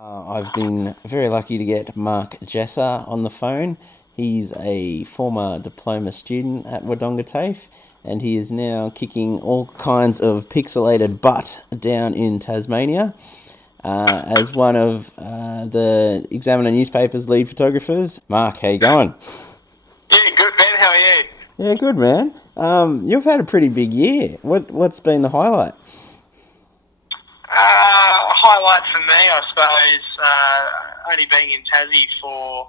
I've been very lucky to get Mark Jesser on the phone. He's a former diploma student at Wodonga TAFE, and he is now kicking all kinds of pixelated butt down in Tasmania as one of the Examiner newspaper's lead photographers. Mark, how you going? Yeah, good Ben. How are you? Yeah, good man. You've had a pretty big year. What's been the highlight? Highlight for me, I suppose, only being in Tassie for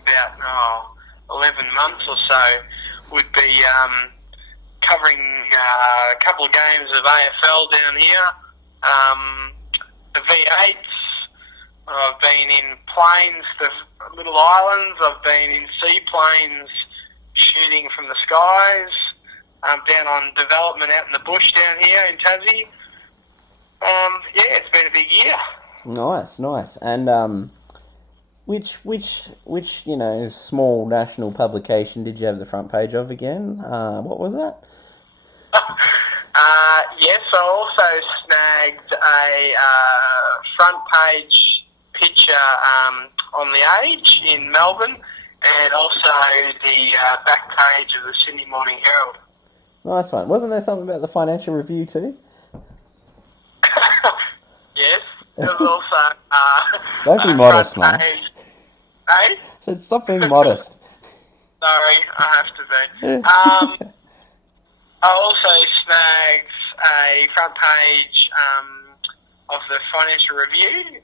about 11 months or so, would be covering a couple of games of AFL down here, the V8s. I've been in planes, the little islands. I've been in seaplanes shooting from the skies. Down on development out in the bush down here in Tassie. Yeah, it's been a big year. Nice, nice. And which small national publication did you have the front page of again? What was that? Yes, I also snagged a front page picture on The Age in Melbourne, and also the back page of the Sydney Morning Herald. Nice one. Wasn't there something about the Financial Review too? Yes, there was also Don't be a front modest, man. page. Hey? So stop being modest. Sorry, I have to be. I also snagged a front page of the Financial Review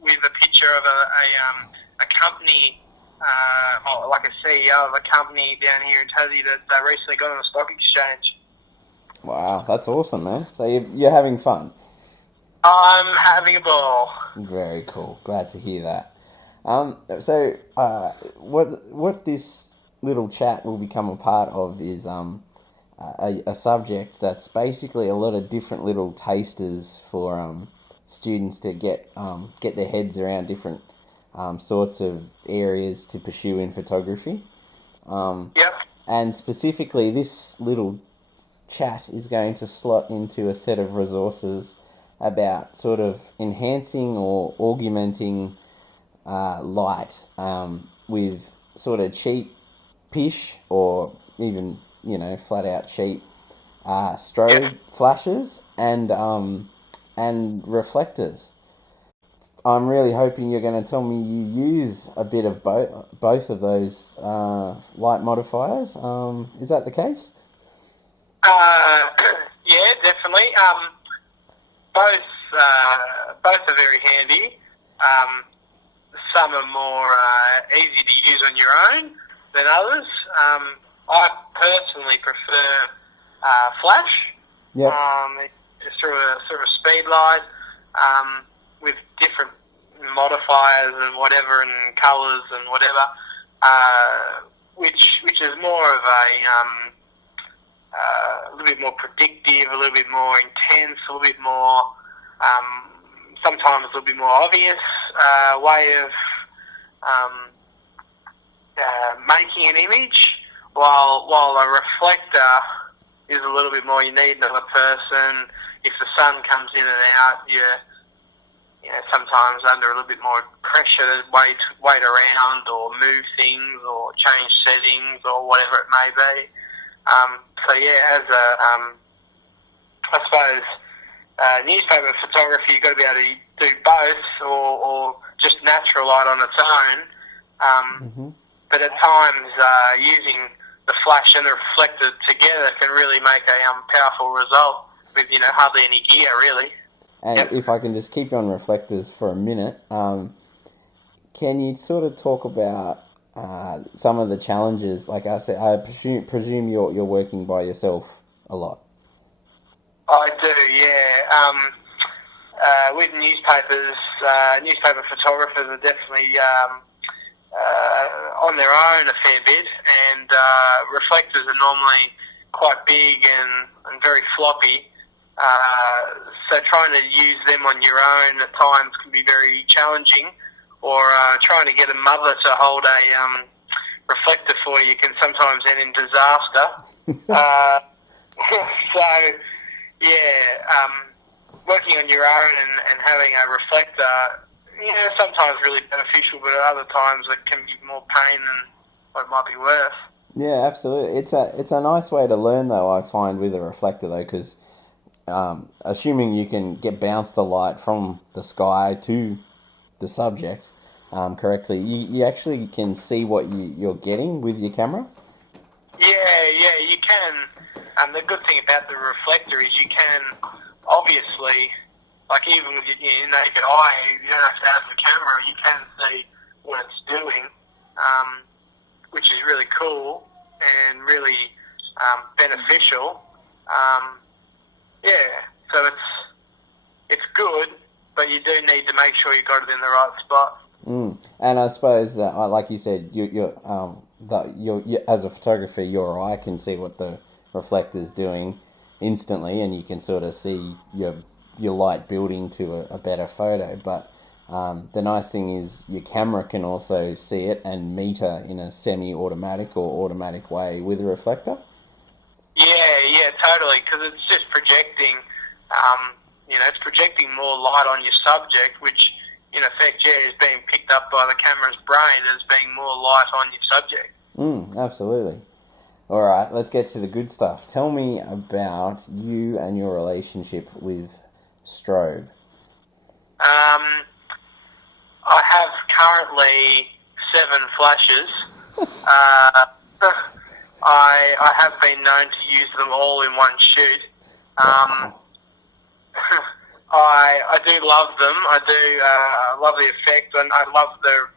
with a picture of a company, like a CEO of a company down here in Tassie that recently got on the stock exchange. Wow, that's awesome, man. So you're having fun. I'm having a ball. Very cool. Glad to hear that. What this little chat will become a part of is a subject that's basically a lot of different little tasters for students to get their heads around different sorts of areas to pursue in photography. Yep. And specifically, this little chat is going to slot into a set of resources about sort of enhancing or augmenting light with sort of cheap pish or even flat out cheap Yep. strobe flashes and reflectors. I'm really hoping you're going to tell me you use a bit of both of those light modifiers. Is that the case? Uh, yeah, definitely. Both both are very handy. Um, some are more easy to use on your own than others. I personally prefer flash. Yep. Just through a speed light with different modifiers and whatever and colours and whatever, which is more of a little bit more predictive, a little bit more intense, a little bit more, sometimes a little bit more obvious way of making an image, while a reflector is a little bit more, you need another person. If the sun comes in and out, you're sometimes under a little bit more pressure to wait around or move things or change settings or whatever it may be. So yeah, as I suppose newspaper photography, you've got to be able to do both, or just natural light on its own. Mm-hmm. But at times, using the flash and the reflector together can really make a powerful result with hardly any gear really. And Yep. if I can just keep you on reflectors for a minute, can you sort of talk about some of the challenges? Like I said, I presume you're working by yourself a lot. I do, yeah. With newspapers, newspaper photographers are definitely on their own a fair bit, and reflectors are normally quite big and very floppy. So trying to use them on your own at times can be very challenging, or trying to get a mother to hold a reflector for you can sometimes end in disaster. So, yeah, working on your own and having a reflector, sometimes really beneficial, but at other times it can be more pain than what it might be worth. Yeah, absolutely. It's a nice way to learn though. I find with a reflector though, because assuming you can get bounce the light from the sky to the subject correctly, you actually can see what you're getting with your camera. Yeah, you can. The good thing about the reflector is you can obviously, like even with your naked eye, you don't have to have the camera. You can see what it's doing, which is really cool and really beneficial. So it's good, but you do need to make sure you got it in the right spot. And I suppose that, like you said, you as a photographer, your eye can see what the reflector's doing instantly, and you can sort of see your light building to a better photo. But the nice thing is your camera can also see it and meter in a semi-automatic or automatic way with a reflector. Yeah, totally. Because it's just projecting. It's projecting more light on your subject, which in effect, is being picked up by the camera's brain as being more light on your subject. Absolutely. All right, let's get to the good stuff. Tell me about you and your relationship with strobe. I have currently 7 flashes. I have been known to use them all in one shoot. I do love them. I do love the effect, and I love the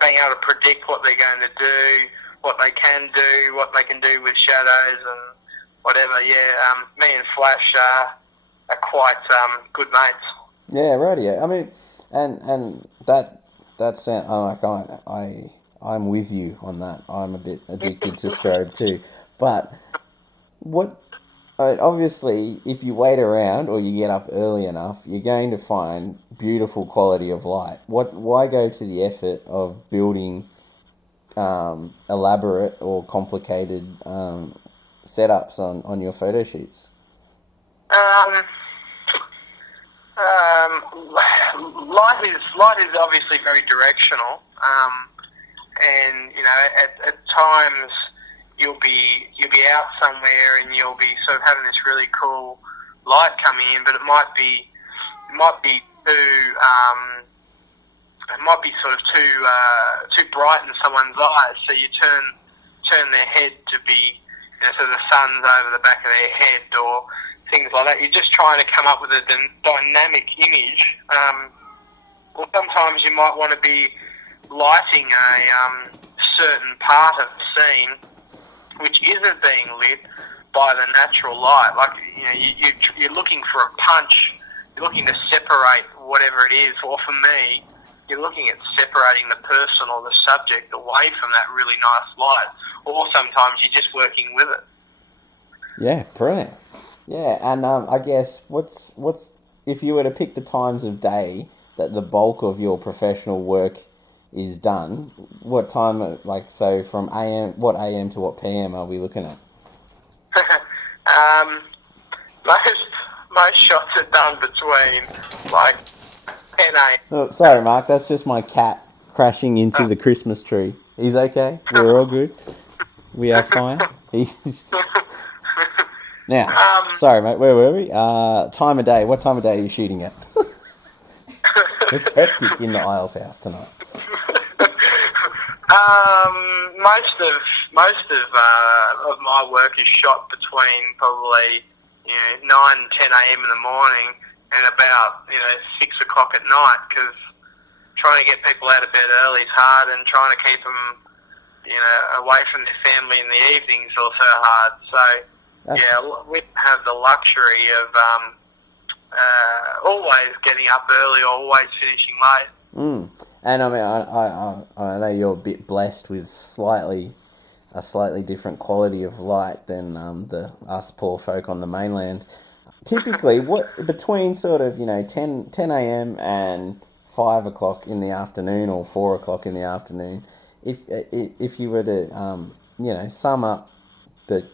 being able to predict what they're going to do, what they can do with shadows and whatever. Yeah, me and Flash are quite good mates. Yeah, right. Yeah, I mean, and that's I'm with you on that. I'm a bit addicted to strobe too, but what? Obviously, if you wait around or you get up early enough, you're going to find beautiful quality of light. Why go to the effort of building elaborate or complicated setups on your photo shoots? Light is obviously very directional, and at times you'll be out somewhere and you'll be sort of having this really cool light coming in, but it might be sort of too bright in someone's eyes, so you turn their head to be, so the sun's over the back of their head or things like that. You're just trying to come up with a dynamic image. Or sometimes you might want to be lighting a certain part of the scene which isn't being lit by the natural light. Like, you're looking for a punch. You're looking to separate whatever it is. Or for me, you're looking at separating the person or the subject away from that really nice light. Or sometimes you're just working with it. Yeah, brilliant. Yeah, and I guess what's if you were to pick the times of day that the bulk of your professional work is done, what time, like, so from what AM to what PM are we looking at? Most shots are done between like 10 a.m. Oh, sorry, Mark, that's just my cat crashing into the Christmas tree. He's okay. We're all good. We are fine. Now, sorry, mate. Where were we? Time of day. What time of day are you shooting at? It's hectic in the Isles house tonight. Most of my work is shot between probably 9 and 10 a.m. in the morning and about 6 o'clock at night, because trying to get people out of bed early is hard, and trying to keep them away from their family in the evening is also hard. So we have the luxury of always getting up early or always finishing late. And I mean, I know you're a bit blessed with a slightly different quality of light than us poor folk on the mainland. Typically, what between sort of 10 a.m. and 5 o'clock in the afternoon or 4 o'clock in the afternoon, if you were to sum up the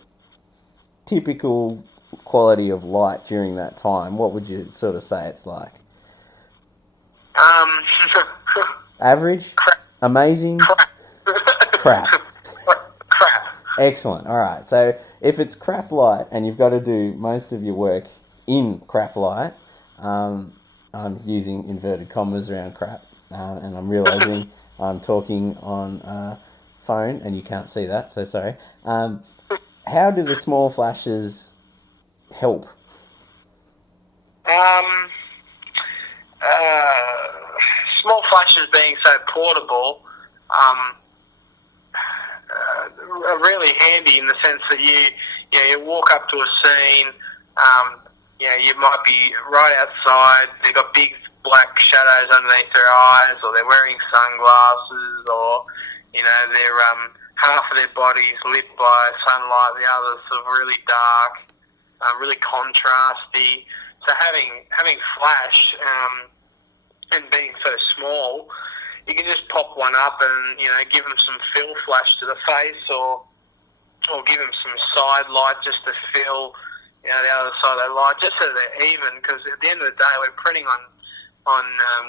typical quality of light during that time, what would you sort of say it's like? Um, Average? crap. Amazing? Crap. Crap. Crap. Excellent. All right. So if it's crap light and you've got to do most of your work in crap light, I'm using inverted commas around crap, and I'm realizing I'm talking on phone and you can't see that, so sorry. How do the small flashes help? Small flashes being so portable, are really handy in the sense that you walk up to a scene, you might be right outside, they've got big black shadows underneath their eyes, or they're wearing sunglasses, or, they're, half of their body's lit by sunlight, the other's sort of really dark, really contrasty. So having flash, and being so small, you can just pop one up and, give them some fill flash to the face, or give them some side light just to fill, the other side of the light, just so they're even, because at the end of the day, we're printing on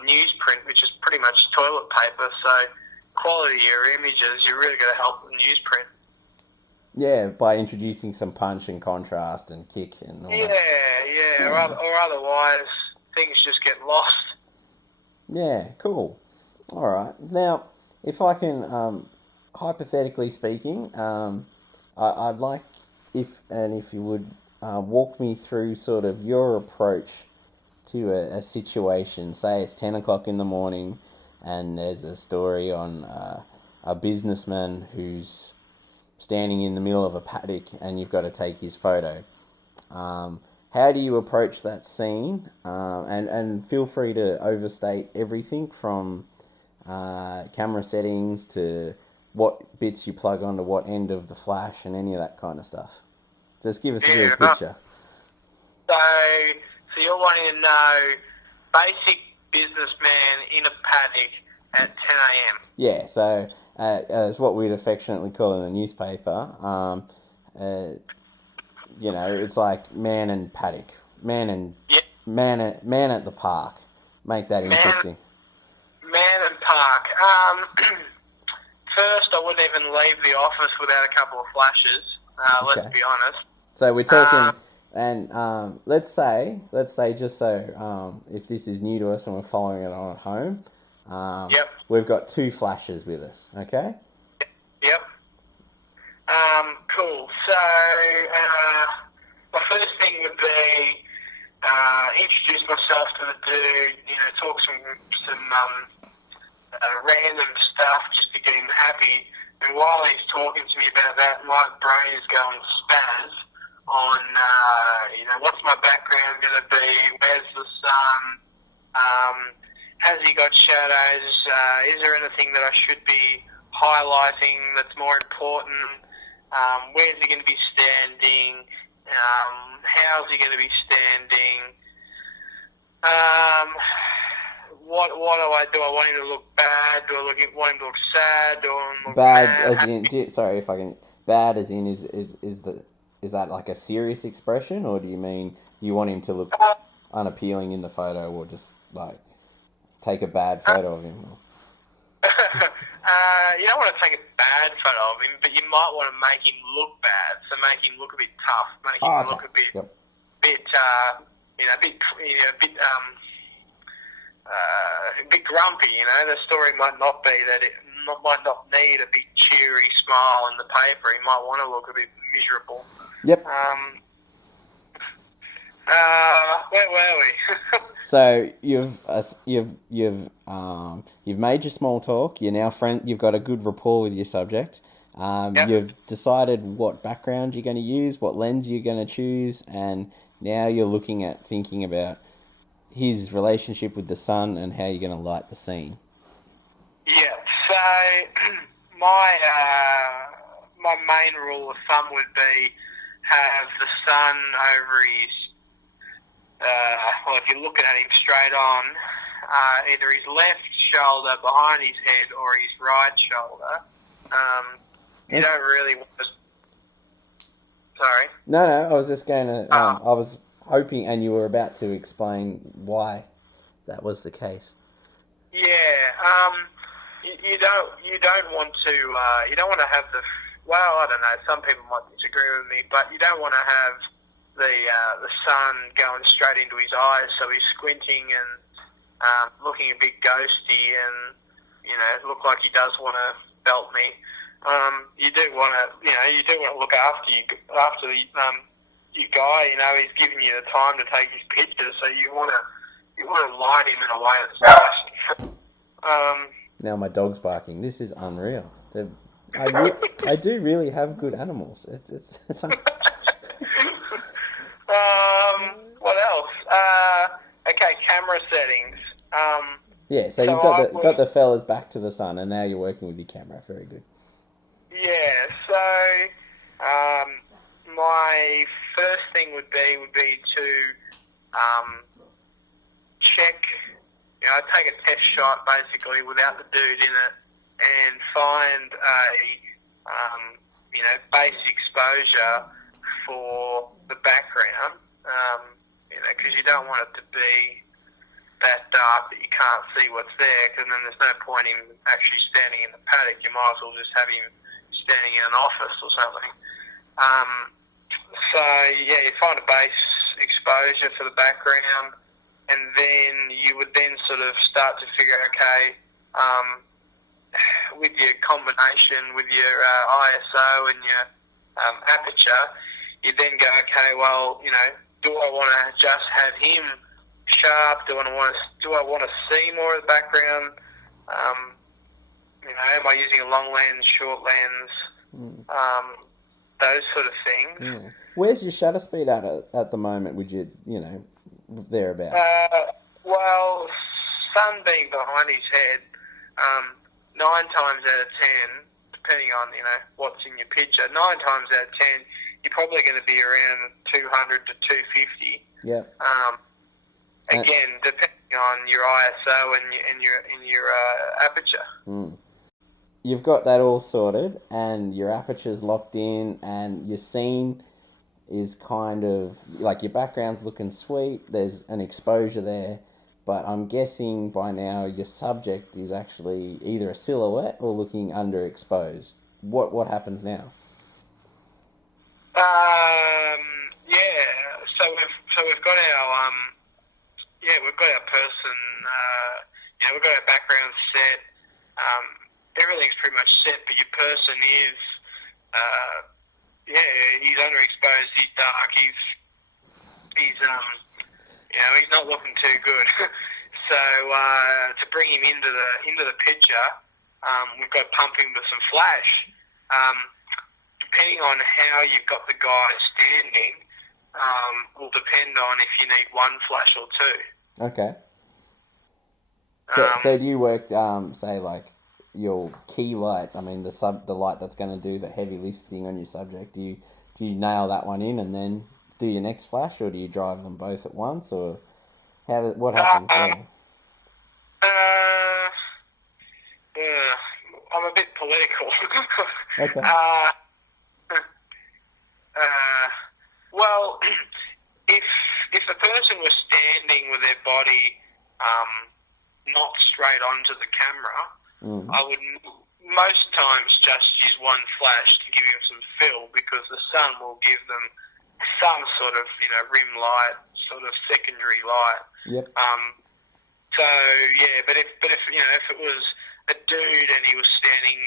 newsprint, which is pretty much toilet paper, so quality of your images, you really got to help with newsprint. Yeah, by introducing some punch and contrast and kick and all that. Yeah. Or otherwise, things just get lost. Yeah, cool. All right. Now, if I can, hypothetically speaking, I'd like if you would walk me through sort of your approach to a situation. Say it's 10 o'clock in the morning and there's a story on a businessman who's standing in the middle of a paddock and you've got to take his photo. How do you approach that scene? And feel free to overstate everything from camera settings to what bits you plug onto what end of the flash and any of that kind of stuff. Just give us a real picture. So you're wanting to know basic businessman in a paddock at 10 a.m. Yeah, so as what we'd affectionately call in the newspaper, it's like man and paddock, man at the park. Make that interesting. Man and park. First, I wouldn't even leave the office without a couple of flashes. Okay. Let's be honest. So we're talking, and let's say just so if this is new to us and we're following it on at home, we've got 2 flashes with us. Okay. Yep. Cool. So my first thing would be introduce myself to the dude. Talk some random stuff just to get him happy. And while he's talking to me about that, my brain is going spaz on, what's my background going to be? Where's the sun? Has he got shadows? Is there anything that I should be highlighting that's more important? Where's he going to be standing? How's he going to be standing? What do I do? I want him to look bad. Do I want him to look sad? Do I want him to look bad mad? as in? Sorry if I can. Bad as in is that like a serious expression, or do you mean you want him to look unappealing in the photo, or just like take a bad photo of him? You don't want to take a bad photo of him, but you might want to make him look bad. So make him look a bit tough. Make him look a bit, a bit grumpy. The story might not be that might not need a big cheery smile in the paper. He might want to look a bit miserable. Yep. Where were we? So you've made your small talk. You're now You've got a good rapport with your subject. You've decided what background you're going to use, what lens you're going to choose, and now you're thinking about his relationship with the sun and how you're going to light the scene. Yeah. So my main rule of thumb would be have the sun over his. If you're looking at him straight on, either his left shoulder behind his head or his right shoulder. You don't really want to Sorry. No, I was just going to. Oh, I was hoping, and you were about to explain why that was the case. yeah. You don't want to have the. Well, I don't know. Some people might disagree with me, but you don't want to have the sun going straight into his eyes, so he's squinting and looking a bit ghosty, and look like he does want to belt me. You do want to look after your guy. He's giving you the time to take his pictures, so you want to light him in a way that's nice. Now my dog's barking. This is unreal. I do really have good animals. It's What else? Okay, camera settings. Yeah, so you've got the fellas back to the sun, and now you're working with your camera. Very good. Yeah, so my first thing would be to check. Take a test shot basically without the dude in it, and find a base exposure for the background. Because you don't want it to be that dark that you can't see what's there, because then there's no point in actually standing in the paddock. You might as well just have him standing in an office or something. You find a base exposure for the background, and then you would then sort of start to figure, okay, with your combination with your ISO and your aperture, you then go, okay, well, do I want to just have him sharp? Do I want to see more of the background? Am I using a long lens, short lens? Those sort of things. Yeah. Where's your shutter speed at the moment? Would you thereabouts? Well, sun being behind his head, 9 times out of 10, depending on what's in your picture, 9 times out of 10, you're probably going to be around 200 to 250. Yeah. Again, depending on your ISO and your aperture. You've got that all sorted, and your aperture's locked in, and your scene is kind of like your background's looking sweet. There's an exposure there, but I'm guessing by now your subject is actually either a silhouette or looking underexposed. What happens now? We've got our person. We've got our background set. Everything's pretty much set, but your person is, he's underexposed. He's dark. He's not looking too good. So to bring him into the picture, we've got to pump him with some flash. Depending on how you've got the guy standing, will depend on if you need one flash or two. Okay. So do you work, say, like your key light? I mean, the light that's going to do the heavy lifting on your subject. Do you nail that one in and then do your next flash, or do you drive them both at once, or what happens there? I'm a bit political. Okay. Well, if the person was standing with their body not straight onto the camera, I would most times just use one flash to give him some fill, because the sun will give them some sort of rim light, sort of secondary light. Yep. But if it was a dude and he was standing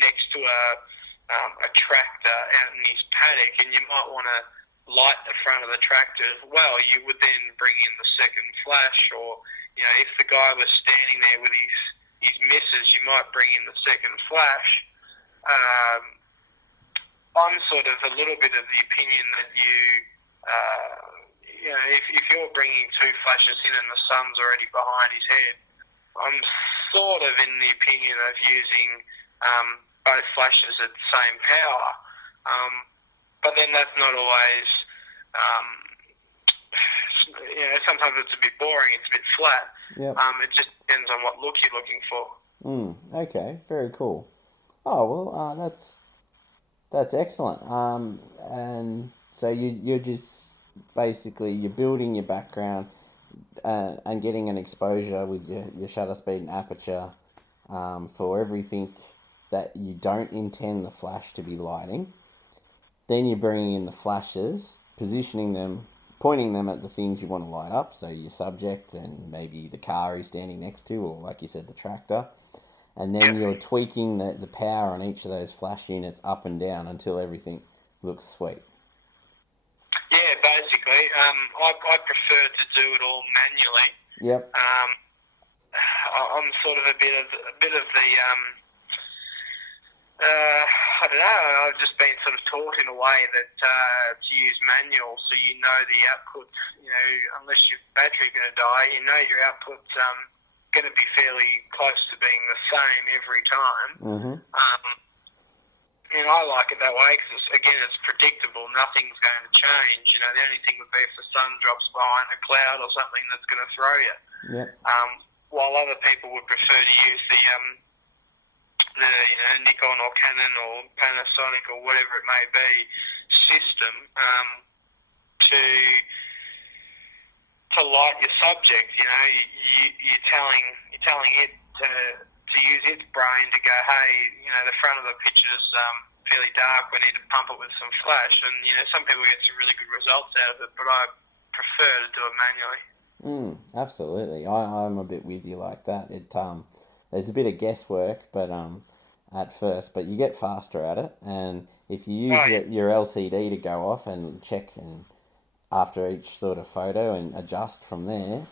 next to a tractor out in his paddock, and you might want to light the front of the tractor as well, you would then bring in the second flash. Or if the guy was standing there with his missus, you might bring in the second flash. I'm sort of a little bit of the opinion that if you're bringing two flashes in and the sun's already behind his head, I'm sort of in the opinion of using both flashes at the same power. But then that's not always, sometimes it's a bit boring, it's a bit flat. Yep. It just depends on what look you're looking for. Okay, very cool. Oh, well, that's excellent. And So you're just basically you're building your background and getting an exposure with your shutter speed and aperture for everything that you don't intend the flash to be lighting. Then you're bringing in the flashes, positioning them, pointing them at the things you want to light up, so your subject and maybe the car he's standing next to, or like you said, the tractor. And then you're tweaking the power on each of those flash units up and down until everything looks sweet. Yeah, basically. I prefer to do it all manually. Yep. I'm sort of a bit of the I don't know. I've just been sort of taught in a way that to use manual, so you know the output. You know, unless your battery's going to die, you know your output's going to be fairly close to being the same every time. Mm-hmm. And I like it that way because, again, it's predictable. Nothing's going to change. You know, the only thing would be if the sun drops behind a cloud or something that's going to throw you. Yep. While other people would prefer to use the Nikon or Canon or Panasonic or whatever it may be system to light your subject. You know, you're telling it to use its brain to go, hey, you know, the front of the picture's fairly dark. We need to pump it with some flash. And you know, some people get some really good results out of it, but I prefer to do it manually. Absolutely. I'm a bit with you like that. There's a bit of guesswork, but at first, but you get faster at it. And if you use your LCD to go off and check and after each sort of photo and adjust from there,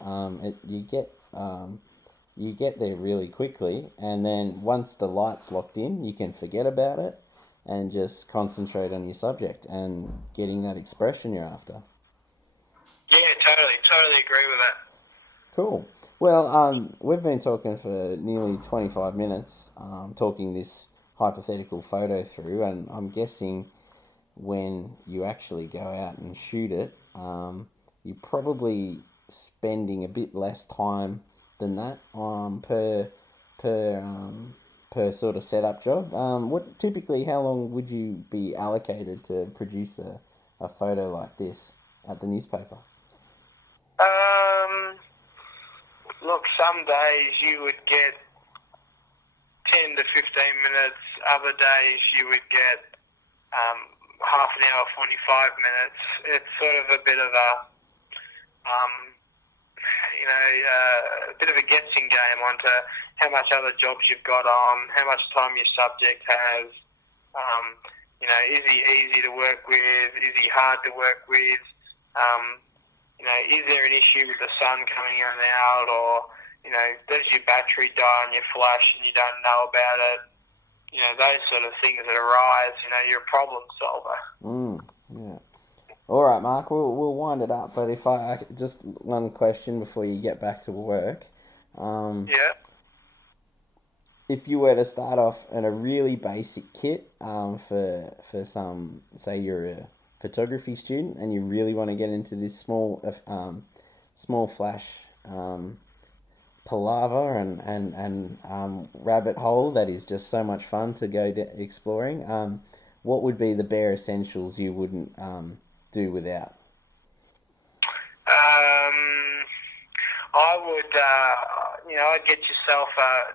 you get there really quickly. And then once the light's locked in, you can forget about it and just concentrate on your subject and getting that expression you're after. Yeah, totally agree with that. Cool. Well, we've been talking for nearly 25 minutes, talking this hypothetical photo through, and I'm guessing when you actually go out and shoot it, you're probably spending a bit less time than that per sort of setup job. How long would you be allocated to produce a photo like this at the newspaper? Look, some days you would get 10 to 15 minutes. Other days you would get half an hour, 45 minutes. It's sort of a bit of a, a bit of a guessing game onto how much other jobs you've got on, how much time your subject has. Is he easy to work with? Is he hard to work with? Is there an issue with the sun coming in and out, or, does your battery die on your flash and you don't know about it? Those sort of things that arise, you're a problem solver. Yeah. All right, Mark, we'll wind it up, but if I just one question before you get back to work. Yeah. If you were to start off in a really basic kit for some, say you're a photography student and you really want to get into this small flash palaver and rabbit hole that is just so much fun to go exploring, what would be the bare essentials you wouldn't do without? I would, I'd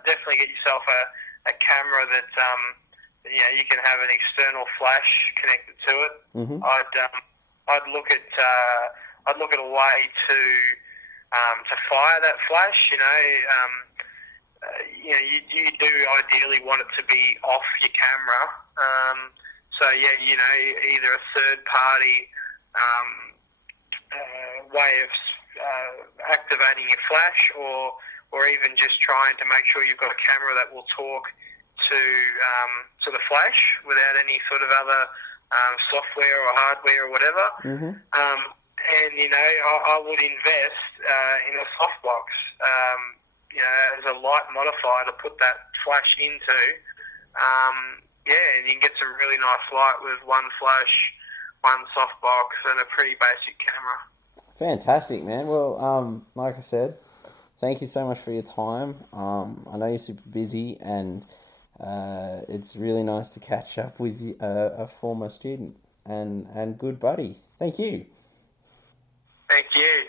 definitely get yourself a camera that you can have an external flash connected to it. Mm-hmm. I'd look at a way to fire that flash. You do ideally want it to be off your camera. Either a third party way of activating your flash, or even just trying to make sure you've got a camera that will talk to the flash without any sort of other software or hardware or whatever. Mm-hmm. I would invest in a softbox, as a light modifier to put that flash into. And you can get some really nice light with one flash, one softbox, and a pretty basic camera. Fantastic, man. Well, like I said, thank you so much for your time. I know you're super busy, and it's really nice to catch up with a former student. and good buddy. Thank you. Thank you.